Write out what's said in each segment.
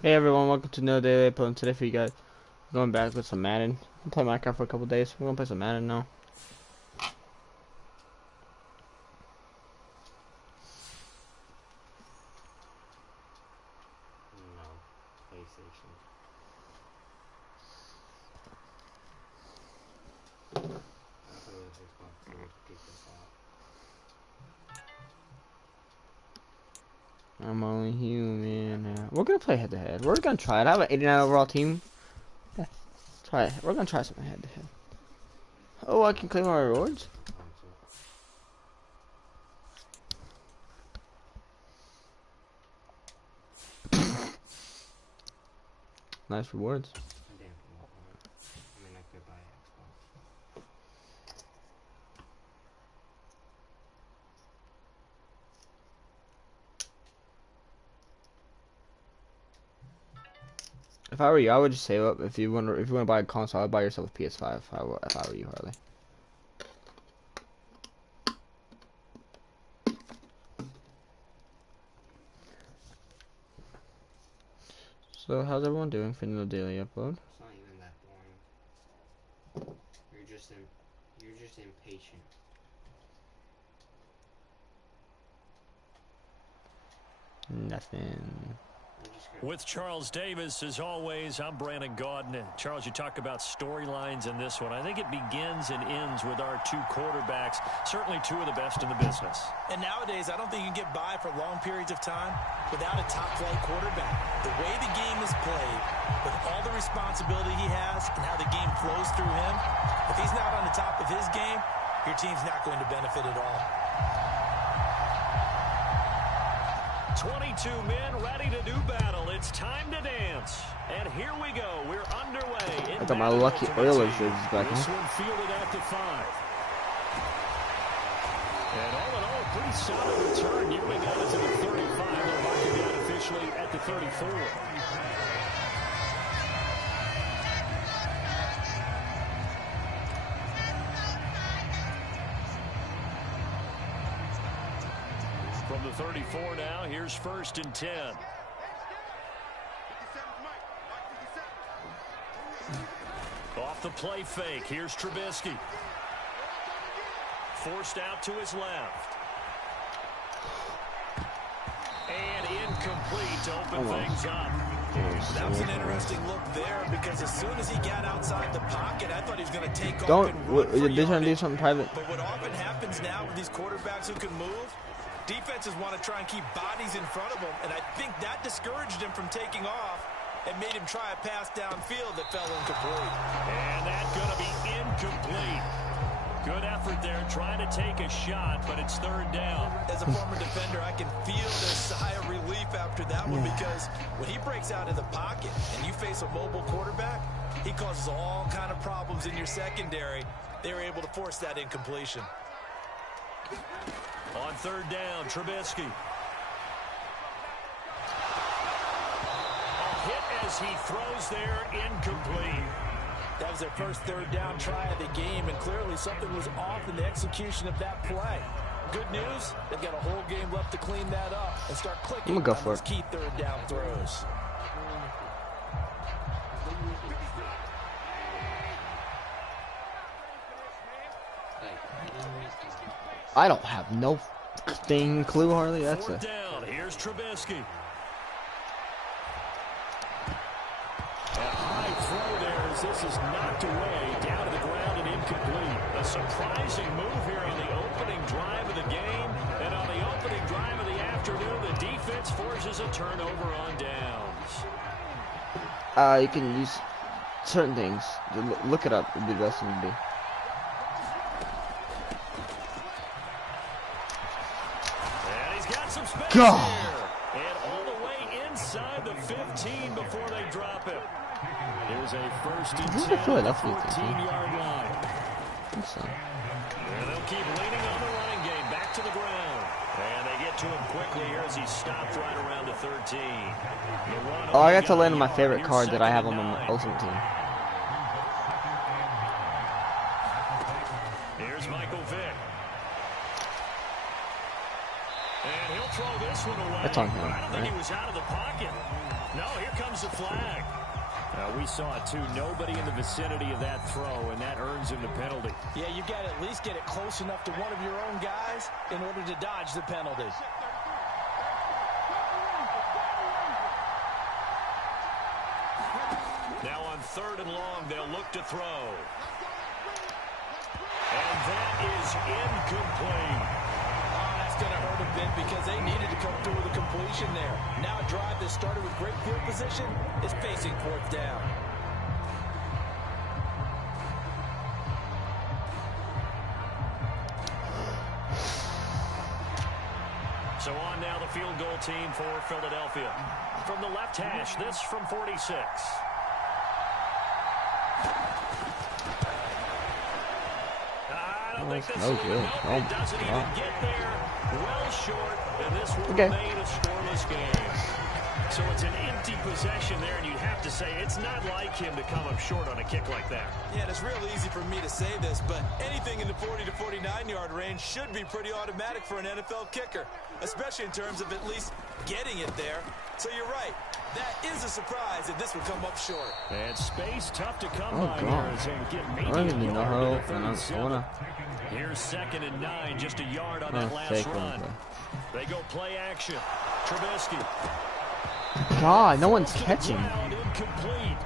Hey everyone, welcome to another daily upload. Today for you guys, going back with some Madden. I'm playing Minecraft for a couple days. We're gonna play some Madden now. No, PlayStation. I thought it was Xbox to get this out. I'm only human. We're gonna play head to head. We're gonna try it. I have an 89 overall team. Yeah, try it. We're gonna try something head to head. Oh, I can claim my rewards. Nice rewards. I mean, I could buy Xbox. If I were you, I would just save up. If you want to buy a console, I'd buy yourself a PS5. If I were you, Harley. So how's everyone doing for the daily upload? It's not even that boring. You're just impatient. Nothing. With Charles Davis, as always, I'm Brandon Gaudin. Charles, you talk about storylines in this one. I think it begins and ends with our two quarterbacks, certainly two of the best in the business. And nowadays, I don't think you can get by for long periods of time without a top-flight quarterback. The way the game is played, with all the responsibility he has and how the game flows through him, if he's not on the top of his game, your team's not going to benefit at all. 22 men ready to do battle. It's time to dance. And here we go. We're underway. I got my lucky Oilers jerseys back. This one fielded at the 5. And all in all, a pretty solid return. Nearly got it to the 35. They're marking down officially at the 34. From the 34 now, here's 1st and 10. Off the play fake, here's Trubisky. Forced out to his left. And incomplete to open things up. That was an interesting look there because as soon as he got outside the pocket, I thought he was going to take off and run for They're trying to do yardage. something private. But what often happens now with these quarterbacks who can move, defenses want to try and keep bodies in front of them, and I think that discouraged him from taking off and made him try a pass downfield that fell incomplete. And that's going to be incomplete. Good effort there, trying to take a shot, but it's 3rd down. As a former defender, I can feel the sigh of relief after that one because when he breaks out of the pocket and you face a mobile quarterback, he causes all kind of problems in your secondary. They were able to force that incompletion. On 3rd down, Trubisky. A hit as he throws there, incomplete. That was their first 3rd down try of the game, and clearly something was off in the execution of that play. Good news, they've got a whole game left to clean that up and start clicking I'm gonna go on for those it. key 3rd down throws. I don't have no thing clue, Harley. That's 4th a down, here's Trubisky. A high throw there as this is knocked away, down to the ground and incomplete. A surprising move here on the opening drive of the game. And on the opening drive of the afternoon, the defense forces a turnover on downs. you can use certain things. Look it up. It'd be the best thing to do. And he's got some space God. here. And all the way inside the 15 before they drop him. Here's a 1st and Who's 10 the at the Philadelphia team? 14-yard line. I think so. And they'll keep leaning on the running game back to the ground. And they get to him quickly here as he stopped right around the 13. Oh, I got to land on my favorite card that I have on my ultimate team. Here's Michael Vick. And he'll throw this one away. That's on him, I don't think right? he was out of the pocket. No, here comes the flag. We saw it too. Nobody in the vicinity of that throw, and that earns him the penalty. Yeah, you got to at least get it close enough to one of your own guys in order to dodge the penalty. Now on 3rd and long, they'll look to throw. And that is incomplete. Oh, that's going to hurt a bit because they needed to come through with a completion there. Now a drive that started with great field position is facing 4th down. So on now the field goal team for Philadelphia. From the left hash, this from 46. I don't think this no good. It doesn't even get there. Well short, and this will remain a scoreless game. So it's an empty possession there, and you have to say it's not like him to come up short on a kick like that. Yeah, and it's real easy for me to say this, but anything in the 40 to 49-yard range should be pretty automatic for an NFL kicker, especially in terms of at least getting it there. So you're right. That is a surprise if this would come up short. And space tough to come by here as they get maybe I don't a even know yard how. to the I 37. wanna. Here's 2nd and 9, just a yard on that last run. They go play action. Trubisky. God, no one's catching. Incomplete.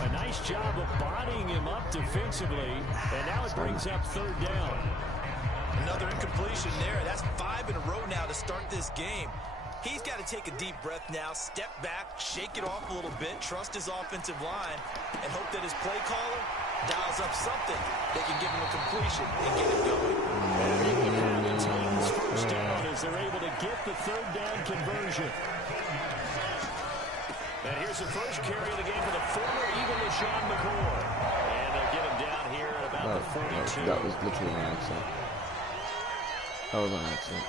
A nice job of bodying him up defensively, and now it brings up 3rd down. Another incompletion there. That's 5 in a row now to start this game. He's got to take a deep breath now, step back, shake it off a little bit, trust his offensive line, and hope that his play caller dials up something that can give him a completion and get it going. And they can have the team's first down as they're able to get the 3rd down conversion. And here's the first carry of the game for the former Eagle, LaShawn McCoy. And they'll get him down here at about the 42. That was literally an accident. That was an accident.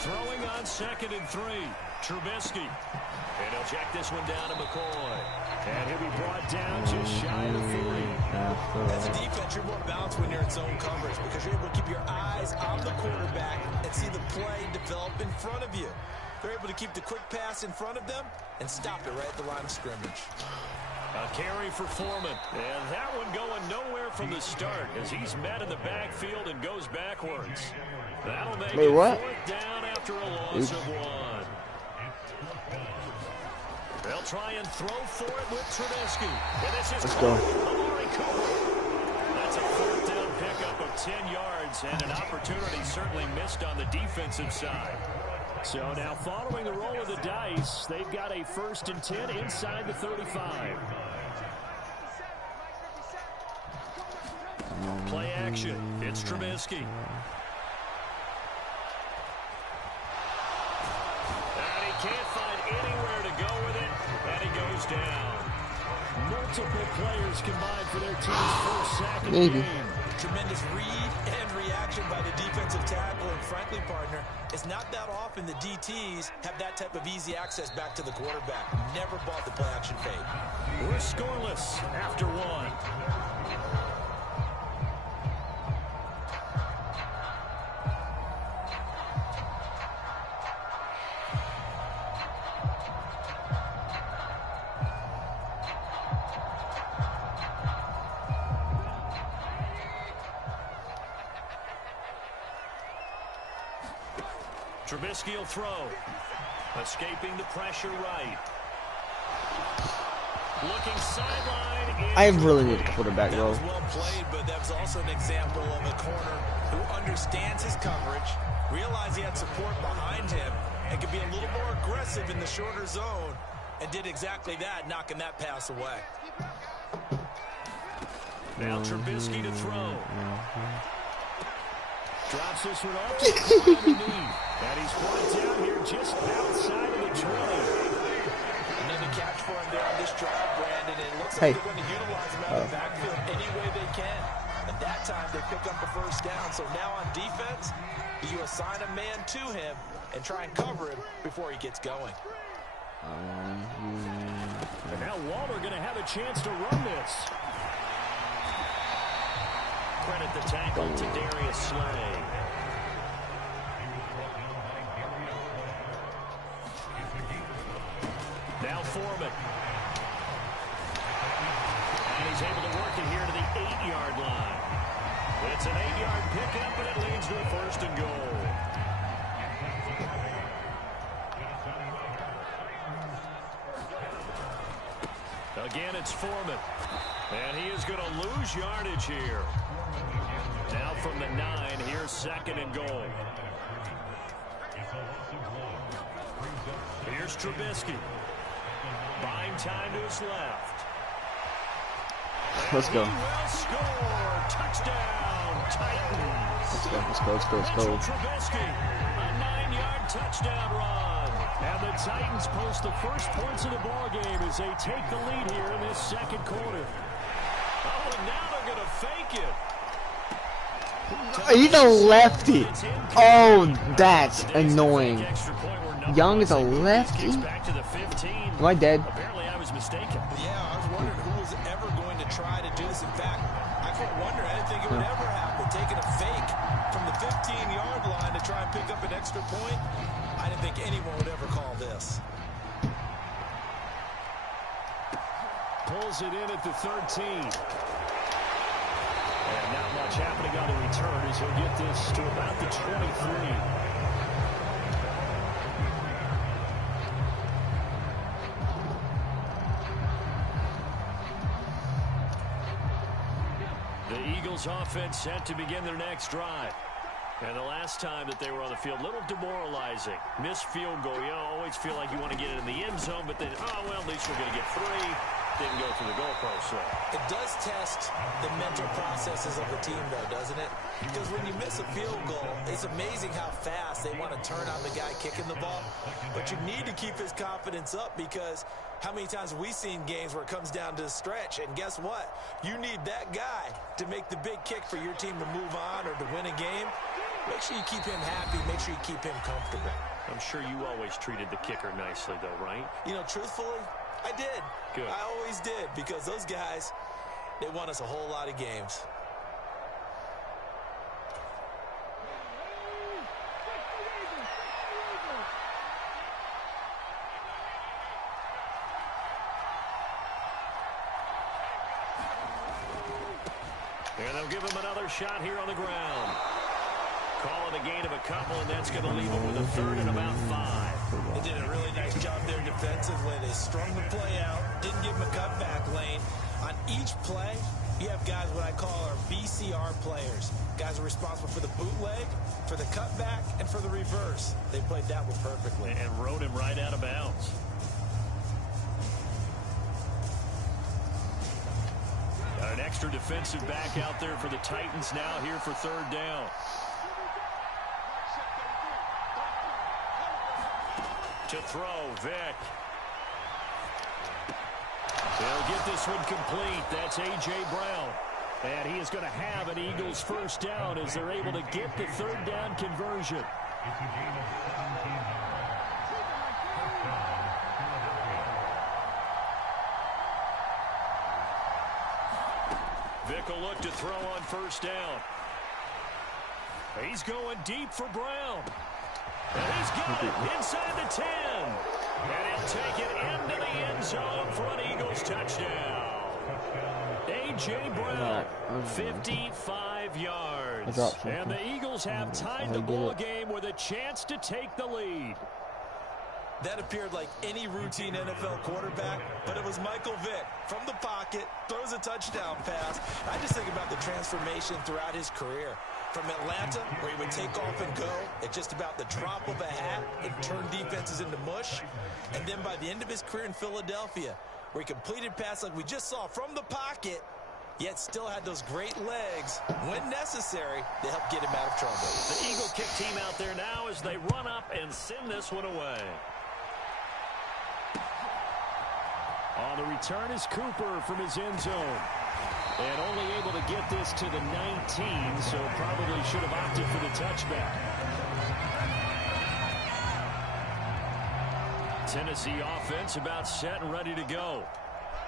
Throwing on 2nd and 3, Trubisky. And he'll check this one down to McCoy. And he'll be brought down just shy of the 40. As a defense, you're more balanced when you're in zone coverage because you're able to keep your eyes on the quarterback and see the play develop in front of you. They're able to keep the quick pass in front of them and stop it right at the line of scrimmage. A carry for Foreman. And that one going nowhere from the start as he's met in the backfield and goes backwards. That'll make it 4th down after a loss of 1. They'll try and throw for it with Trubisky. And this is Let's go. Amari Cooper. That's a 4th down pickup of 10 yards and an opportunity certainly missed on the defensive side. So now following the roll of the dice, they've got a 1st and 10 inside the 35. Play action. It's Trubisky. And he can't find anywhere to go with it, and he goes down. Multiple players combined for their team's first sack of the game. Tremendous read and reaction by the defensive tackle, and frankly, partner, it's not that often the DTs have that type of easy access back to the quarterback. Never bought the play action fade. We're scoreless after 1. Trubisky will throw. Escaping the pressure right. Looking sideline. I really need a quarterback, That bro. was well played, but that was also an example of a corner who understands his coverage, realized he had support behind him, and could be a little more aggressive in the shorter zone, and did exactly that, knocking that pass away. Now Trubisky to throw. Drops this one off to the knee. And he's brought down here just outside of the 20. Another catch for him there on this drive, Brandon. It looks like they're going to utilize him out of the backfield any way they can. And that time they pick up the 1st down. So now on defense, you assign a man to him and try and cover him before he gets going. And now Waller going to have a chance to run this. Credit the tackle to Darius Slay. Now Foreman. And he's able to work it here to the 8-yard line. It's an 8-yard pickup, and it leads to a 1st and goal. Again, it's Foreman. And he is going to lose yardage here. Now from the 9, here's 2nd and goal. Here's Trubisky. Buying time to his left. Let's go. He will score. Touchdown, Titans. Let's go. Trubisky, a 9-yard touchdown run. And the Titans post the first points of the ball game as they take the lead here in this 2nd quarter. Oh, and now they're going to fake it. He's a lefty. Oh, that's annoying. Young is a lefty? Am I dead? Apparently I was mistaken. Yeah, I was wondering who was ever going to try to do this. In fact, I couldn't wonder. I didn't think it would ever happen. Taking a fake from the 15-yard line to try and pick up an extra point. I didn't think anyone would ever call this. Pulls it in at the 13. And not much happening on the return as he'll get this to about the 23. The Eagles offense set to begin their next drive. And the last time that they were on the field, a little demoralizing. Missed field goal. You always feel like you want to get it in the end zone, but then, oh, well, at least we're going to get 3. Didn't go through the goalpost. So it does test the mental processes of the team, though, doesn't it? Because when you miss a field goal, it's amazing how fast they want to turn on the guy kicking the ball. But you need to keep his confidence up because how many times have we seen games where it comes down to the stretch? And guess what? You need that guy to make the big kick for your team to move on or to win a game. Make sure you keep him happy. Make sure you keep him comfortable. I'm sure you always treated the kicker nicely, though, right? You know, truthfully, I did. Good. I always did because those guys, they won us a whole lot of games. And they'll give him another shot here on the ground. Call it a gain of a couple, and that's going to leave him with a 3rd and about 5. They did a really nice job there defensively. They strung the play out, didn't give him a cutback lane. On each play, you have guys what I call our VCR players. Guys are responsible for the bootleg, for the cutback, and for the reverse. They played that one perfectly. And rode him right out of bounds. Got an extra defensive back out there for the Titans now here for 3rd down. To throw, Vick. They'll get this one complete. That's A.J. Brown. And he is going to have an Eagles 1st down as they're able to get the 3rd down conversion. Vick will look to throw on 1st down. He's going deep for Brown. And he's got it inside the 10. And he'll take it into the end zone for an Eagles touchdown. A.J. Brown, 55 yards. And the Eagles have tied the ball game with a chance to take the lead. That appeared like any routine NFL quarterback, but it was Michael Vick from the pocket, throws a touchdown pass. I just think about the transformation throughout his career. From Atlanta, where he would take off and go at just about the drop of a hat and turn defenses into mush. And then by the end of his career in Philadelphia, where he completed passes like we just saw from the pocket, yet still had those great legs, when necessary, to help get him out of trouble. The Eagle kick team out there now as they run up and send this one away. On the return is Cooper from his end zone. And only able to get this to the 19, so probably should have opted for the touchback. Tennessee offense about set and ready to go.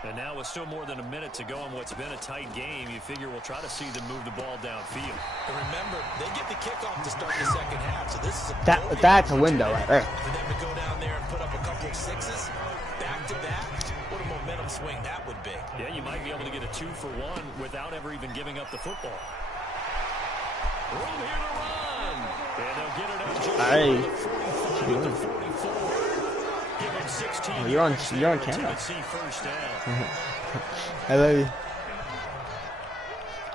And now with still more than a minute to go in what's been a tight game, you figure we'll try to see them move the ball downfield. And remember, they get the kickoff to start the 2nd half, so this is that's a window right there. For them to go down there and put up a couple of 6s, back to one swing that would be. Yeah, you might be able to get a 2-for-1 without ever even giving up the football. Room here to run. And they'll get it out just 45 to 44. Give them 16. Oh, you're on camera. First down. I love you.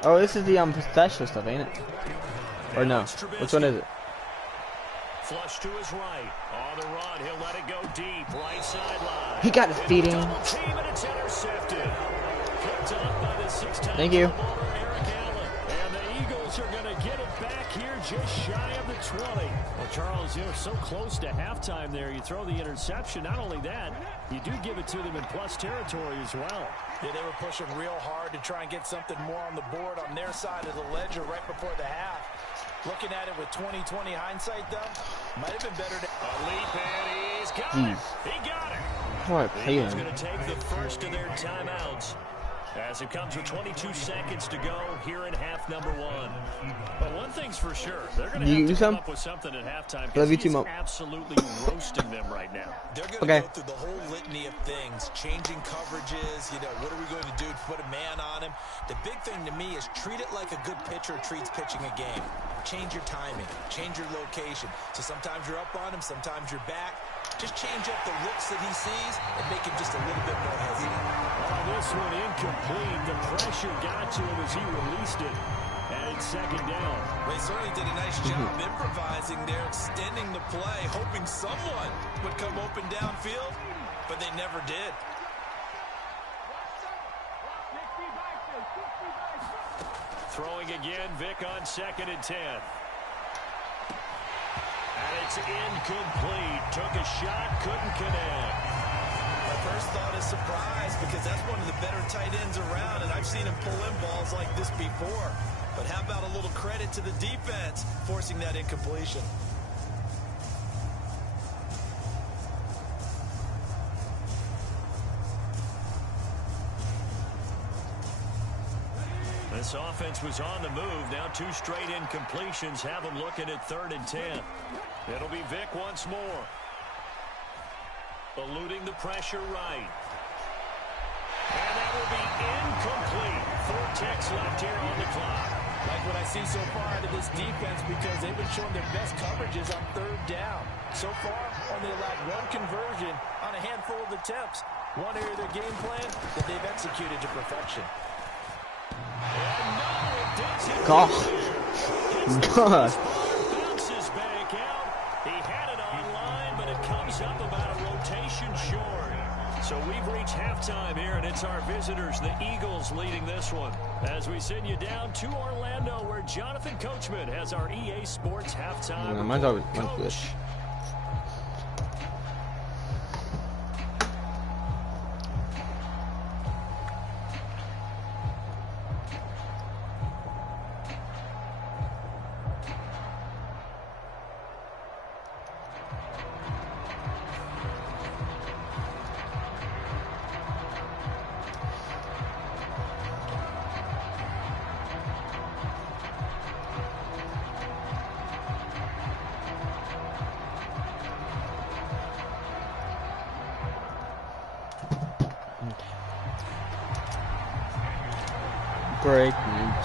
Oh, this is the pistachio stuff, ain't it? Or no? Which one is it? Flush to his right. On the run, he'll let it go deep. Right sideline. He got his feet in. Double team and it's intercepted. Picked up by the 6-time Thank you. Eric Allen. And the Eagles are going to get it back here just shy of the 20. Well, Charles, you're so close to halftime there. You throw the interception. Not only that, you do give it to them in plus territory as well. Yeah, they were pushing real hard to try and get something more on the board on their side of the ledger right before the half. Looking at it with 20/20 hindsight, though, might have been better to... A leap, and he's got it. He got it. How do I play He's him? going to take the first of their timeouts as it comes with 22 seconds to go here in half number 1. But one thing's for sure, they're going to have to come up with something at halftime because he's absolutely roasting them right now. They're going to go through the whole litany of things, changing coverages, what are we going to do to put a man on him? The big thing to me is treat it like a good pitcher treats pitching a game. Change your timing, change your location. So sometimes you're up on him, sometimes you're back. Just change up the looks that he sees and make him just a little bit more hesitant. Oh, this one incomplete. The pressure got to him as he released it. And it's second down. They certainly did a nice job improvising there, extending the play, hoping someone would come open downfield, but they never did. Throwing again, Vic on 2nd and 10. And it's incomplete. Took a shot, couldn't connect. My first thought is surprise because that's one of the better tight ends around, and I've seen him pull in balls like this before. But how about a little credit to the defense forcing that incompletion? This offense was on the move. Now 2 straight incompletions have them looking at 3rd and 10. It'll be Vic once more. Eluding the pressure right. And that will be incomplete. 4 ticks left here on the clock. Like what I see so far out of this defense because they've been showing their best coverages on 3rd down. So far, only allowed 1 conversion on a handful of attempts. One area of their game plan that they've executed to perfection. God. Bounces back out. He had it online, but it comes up about a rotation short. So we've reached halftime here, and it's our visitors, the Eagles, leading this one. As we send you down to Orlando, where Jonathan Coachman has our EA Sports halftime. Yeah, mine's always good.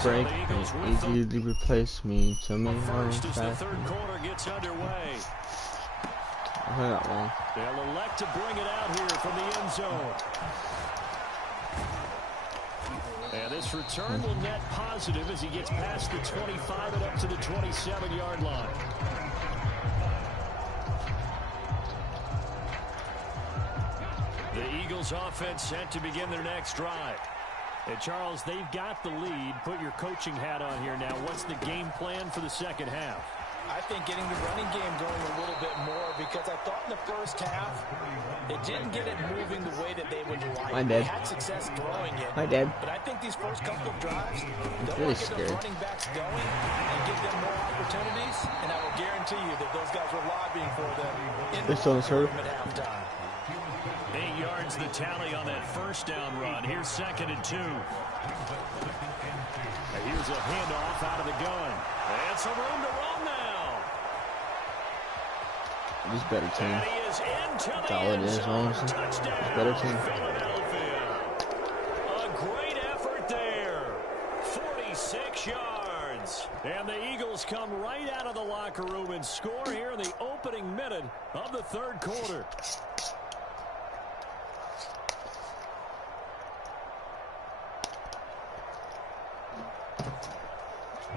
Break me, easily replace me, to me, First as the third quarter gets underway. I heard that one. They'll elect to bring it out here from the end zone. And this return will net positive as he gets past the 25 and up to the 27-yard line. The Eagles offense set to begin their next drive. And Charles, they've got the lead. Put your coaching hat on here now. What's the game plan for the second half? I think getting the running game going a little bit more because I thought in the first half it didn't get it moving the way that they would like. They had success throwing it. But I think these first couple of drives, they'll really get the running backs going and give them more opportunities. And I will guarantee you that those guys were lobbying for them in the room at halftime. 8 yards the tally on that first down run. Here's 2nd and 2. And here's a handoff out of the gun. And some room to run now. This better team. And he is into that's all it is, honestly. It's better team. Philadelphia. 6 yards. And the Eagles come right out of the locker room and score here in the opening minute of the third quarter.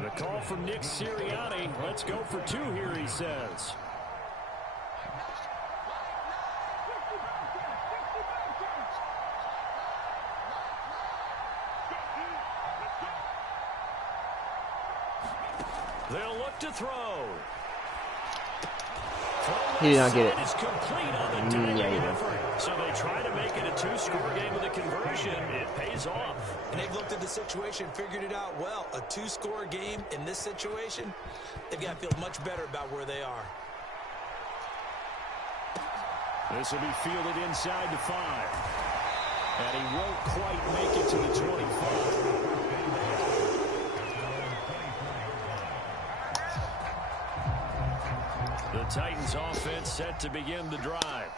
The call from Nick Sirianni. Let's go for 2 here, he says. They'll look to throw. He did not get it. Is complete on the diving effort. So they try to make it a 2-score game with a conversion. It pays off. And they've looked at the situation, figured it out well. A 2-score game in this situation, they've got to feel much better about where they are. This will be fielded inside the 5. And he won't quite make it to the 25. The Titans offense set to begin the drive.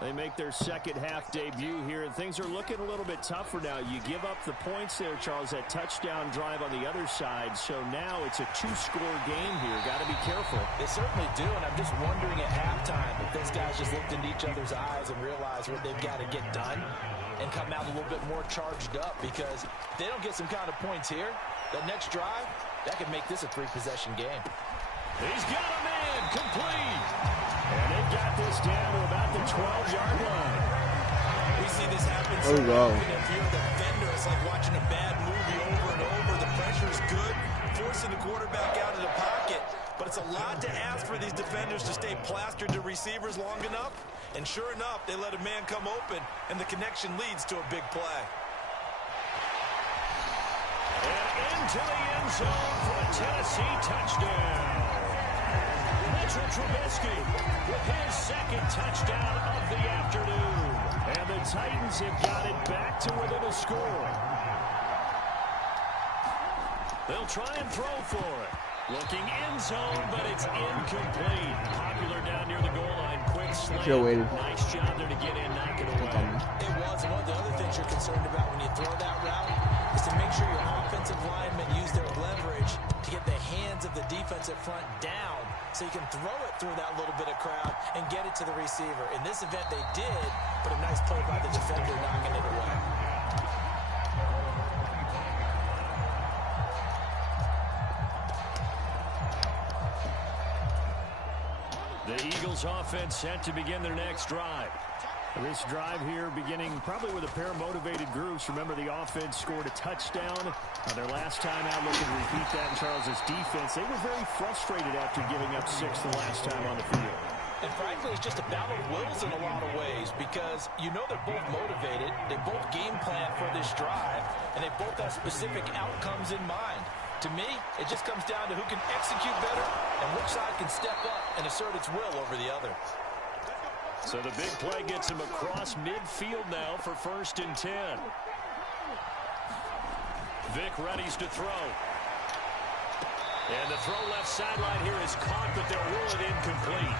They make their second half debut here, and things are looking a little bit tougher now. You give up the points there, Charles, that touchdown drive on the other side. So now it's a 2-score game here. Got to be careful. They certainly do, and I'm just wondering at halftime if those guys just looked into each other's eyes and realized what they've got to get done and come out a little bit more charged up, because if they don't get some kind of points here, that next drive, that could make this a 3-possession game. He's got a man complete. And they've got this down to about the 12-yard line. We see this happen so wow. often. If you're the defender, it's like watching a bad movie over and over. The pressure is good, forcing the quarterback out of the pocket. But it's a lot to ask for these defenders to stay plastered to receivers long enough. And sure enough, they let a man come open, and the connection leads to a big play. And into the end zone for a Tennessee touchdown. Mitchell Trubisky with his second touchdown of the afternoon. And the Titans have got it back to within a score. They'll try and throw for it. Looking end zone, but it's incomplete. Popular down near the goal line. Quick slant. Nice job there to get in, knock it away. It was. And one of the other things you're concerned about when you throw that route is to make sure your offensive linemen use their leverage to get the hands of the defensive front down so you can throw it through that little bit of crowd and get it to the receiver. In this event, they did, but a nice play by the defender knocking it away. The Eagles offense set to begin their next drive. This drive here beginning probably with a pair of motivated groups. Remember, the offense scored a touchdown their last time out. Looking to repeat that in Charles's defense. They were very frustrated after giving up 6 the last time on the field. And frankly, it's just a battle of wills in a lot of ways, because you know they're both motivated. They both game plan for this drive, and they both have specific outcomes in mind. To me, it just comes down to who can execute better and which side can step up and assert its will over the other. So the big play gets him across midfield now for 1st and 10. Vic readies to throw. And the throw left sideline here is caught, but they'll rule it incomplete.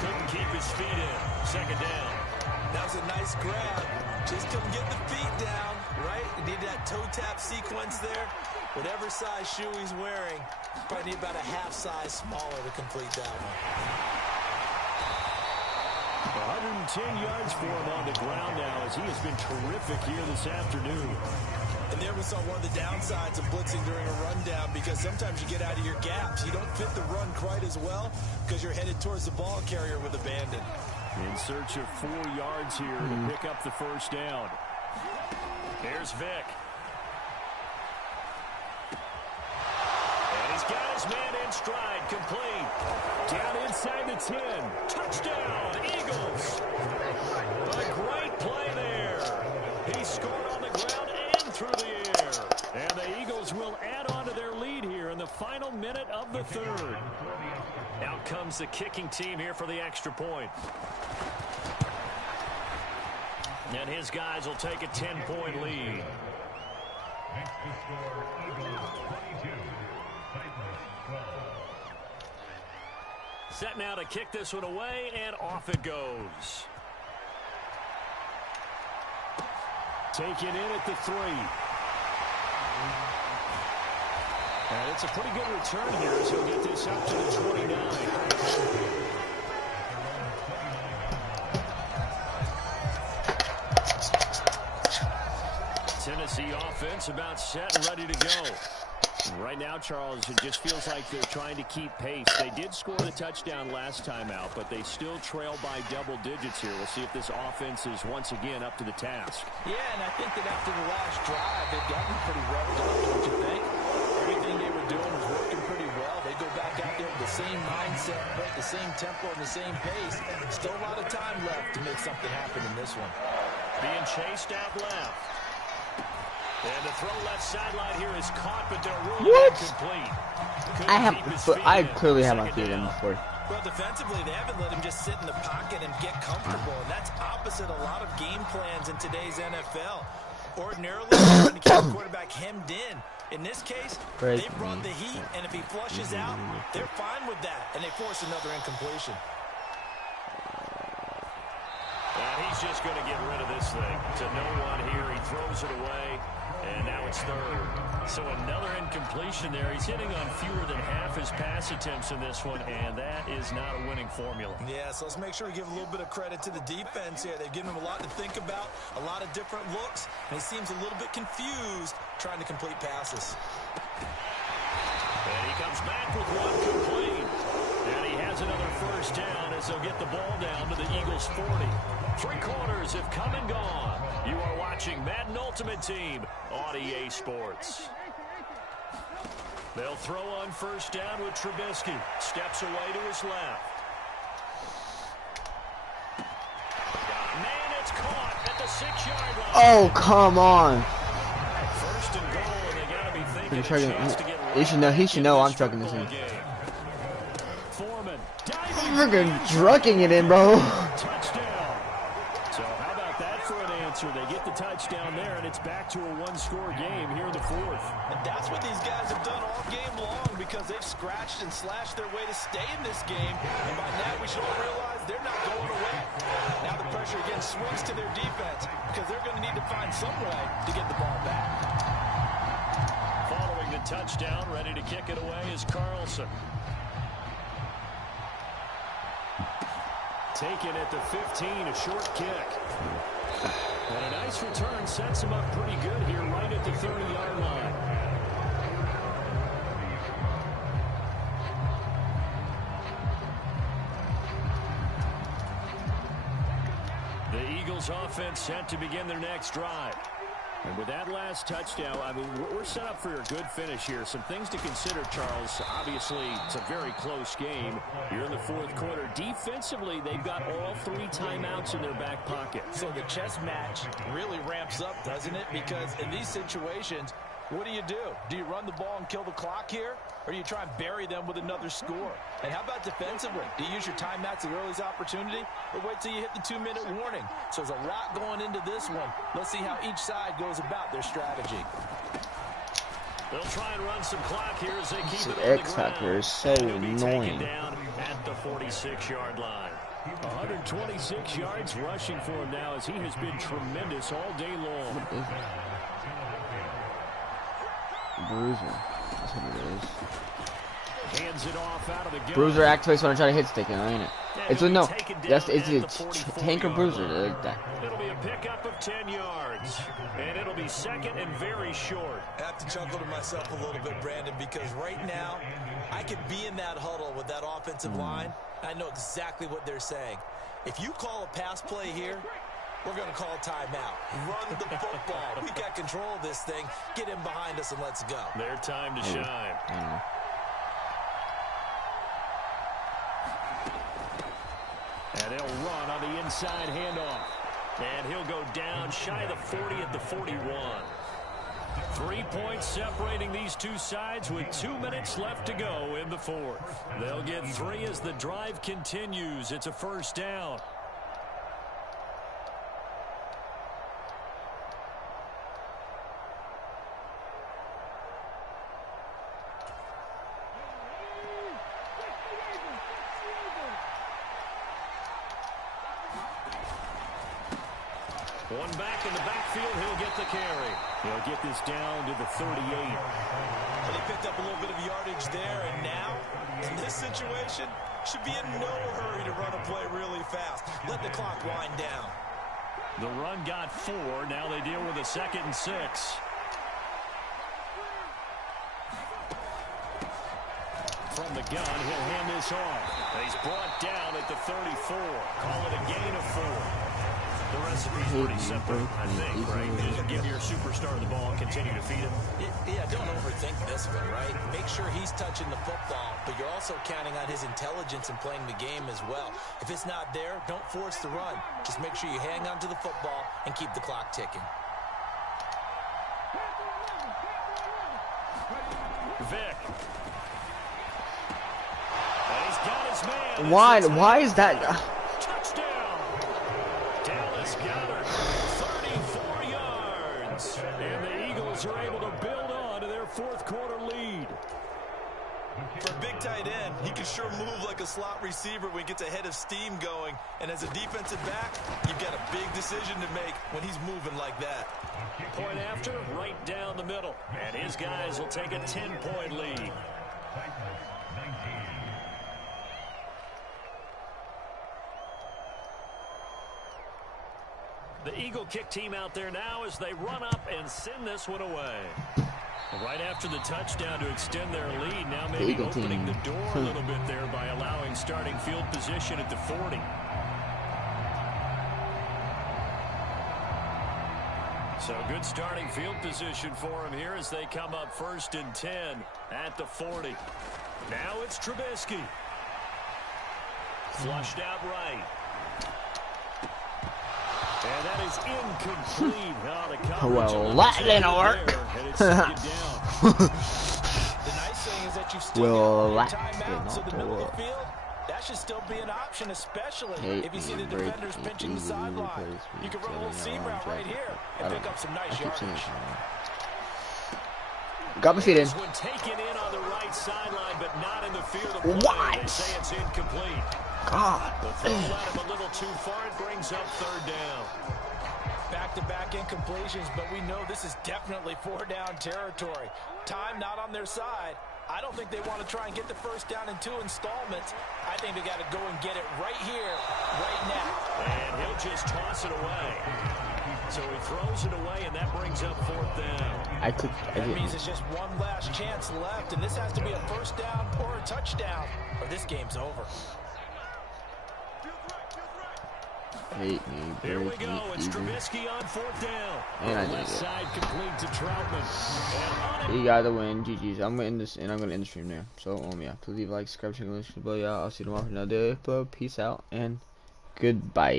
Couldn't keep his feet in. 2nd down. That was a nice grab. Just couldn't get the feet down, right? You need that toe tap sequence there. Whatever size shoe he's wearing, probably need about a half size smaller to complete that one. 110 yards for him on the ground now, as he has been terrific here this afternoon. And there we saw one of the downsides of blitzing during a rundown, because sometimes you get out of your gaps. You don't fit the run quite as well because you're headed towards the ball carrier with abandon. In search of 4 yards here to pick up the 1st down. Here's Vic. And he's got his man in stride, complete. Down inside the 10. Touchdown, Eagles. A great play there. He scored on the ground and through the air. And the Eagles will add on to their lead here in the final minute of the 3rd. Out comes the kicking team here for the extra point. And his guys will take a 10-point lead. Next to score, Eagles 22, Titans 12. Set now to kick this one away, and off it goes. Taken in at the 3. And it's a pretty good return here as he'll get this up to the 29. Tennessee offense about set and ready to go. Right now, Charles, it just feels like they're trying to keep pace. They did score the touchdown last time out, but they still trail by double digits here. We'll see if this offense is once again up to the task. Yeah, and I think that after the last drive, they've gotten pretty revved up, don't you think? Everything they were doing was working pretty well. They go back out there with the same mindset, right, the same tempo and the same pace. Still a lot of time left to make something happen in this one. Being chased out left. And the throw left sideline here is caught, but they're ruling incomplete. I clearly have my feet in before. Well, defensively, they haven't let him just sit in the pocket and get comfortable, and that's opposite a lot of game plans in today's NFL. Ordinarily, they're trying to keep the quarterback hemmed in. In this case, they run the heat, and if he flushes out, they're fine with that, and they force another incompletion. And he's just going to get rid of this thing to no one here. He throws it away. And now it's third. So another incompletion there. He's hitting on fewer than half his pass attempts in this one, and that is not a winning formula. Yeah, so let's make sure we give a little bit of credit to the defense here. They've given him a lot to think about, a lot of different looks, and he seems a little bit confused trying to complete passes. And he comes back with one complete. And he has another first down as they'll get the ball down to the Eagles' 40. 3 quarters have come and gone. You are watching Madden Ultimate Team on EA Sports. They'll throw on first down with Trubisky. Steps away to his left. Man, it's caught at the 6-yard line. Oh, come on. First and goal, and they got to be thinking a chance to get he should know I'm chucking this in. Foreman Freaking drucking it in, bro. touchdown. So how about that for an answer? They get the touchdown there, and it's back to a one-score game here in the fourth. And that's what these guys have done all game long because they've scratched and slashed their way to stay in this game. And by now we should all realize they're not going away. Now the pressure again swings to their defense because they're going to need to find some way to get the ball back. Following the touchdown, ready to kick it away is Carlson. Taken at the 15, a short kick. And a nice return sets him up pretty good here right at the 30-yard line. The Eagles offense set to begin their next drive. And with that last touchdown, I mean, we're set up for a good finish here. Some things to consider, Charles. Obviously, it's a very close game. You're in the fourth quarter. Defensively, they've got all 3 timeouts in their back pocket. So the chess match really ramps up, doesn't it? Because in these situations, what do? Do you run the ball and kill the clock here? Or do you try and bury them with another score? And how about defensively? Do you use your timeouts at earliest opportunity? Or wait till you hit the 2-minute warning? So there's a lot going into this one. Let's see how each side goes about their strategy. They'll try and run some clock here as they keep it on the X Factor ground. is so annoying. Down at the 46-yard line. 126 yards rushing for him now as he has been tremendous all day long. Bruiser. That's what it is. Hands it off out of the gun. Bruiser activates when I try to hit stick it, ain't it? It's no. That's it's tank or bruiser like that. It'll be a pickup of 10 yards, and it'll be second and very short. I have to chuckle to myself a little bit, Brandon, because right now I could be in that huddle with that offensive line. I know exactly what they're saying. If you call a pass play here, we're going to call a timeout. Run the football. We've got control of this thing. Get in behind us and let's go. Their time to shine. And they'll run on the inside handoff. And he'll go down shy of the 40 at the 41. 3 points separating these two sides with 2 minutes left to go in the fourth. They'll get 3 as the drive continues. It's a first down. One back in the backfield, he'll get the carry. He'll get this down to the 38. Well, he picked up a little bit of yardage there, and now, in this situation, should be in no hurry to run a play really fast. Let the clock wind down. The run got 4. Now they deal with a 2nd and 6. From the gun, he'll hand this off. He's brought down at the 34. Call it a gain of 4. The recipe's pretty simple, I think, right? Just give your superstar the ball and continue to feed him. Yeah, don't overthink this one, right? Make sure he's touching the football, but you're also counting on his intelligence in playing the game as well. If it's not there, don't force the run. Just make sure you hang on to the football and keep the clock ticking. Vic. And he's got his man. Why is that? Touchdown. Dallas got her 34 yards. And the Eagles are able to build on to their 4th quarter lead. For a big tight end, he can sure move like a slot receiver when he gets a head of steam going. And as a defensive back, you've got a big decision to make when he's moving like that. Point after, right down the middle. And his guys will take a 10-point lead. The Eagle kick team out there now as they run up and send this one away. Right after the touchdown to extend their lead, now maybe opening the door a little bit there by allowing starting field position at the 40. So good starting field position for him here as they come up 1st and 10 at the 40. Now it's Trubisky. Flushed out right. And that is incomplete. Well, that didn't work. The nice thing is that you still got timeout, so the middle of the field, that should still be an option, especially if you see the defenders pinching the sideline. You can run a little seam route right here and pick up some nice yardage. Got my feet in. One taken in on the right sideline, but not in the field of play. What? They say it's incomplete. God. The throw led him a little too far. It brings up 3rd down. Back-to-back incompletions, but we know this is definitely 4-down territory. Time not on their side. I don't think they want to try and get the 1st down in 2 installments. I think they got to go and get it right here, right now. And he'll just toss it away. So he throws it away, and that brings up 4th down. That means it's just one last chance left, and this has to be a 1st down or a touchdown, or this game's over. Hate me, Here we go. It's Trubisky on 4th down. And I did Left it. side complete to Troutman. You got to win. GG's. I'm gonna end this, and I'm gonna end the stream there. So yeah, please leave a like, subscribe, check the links below. Yeah, I'll see you tomorrow for another day. Peace out and goodbye.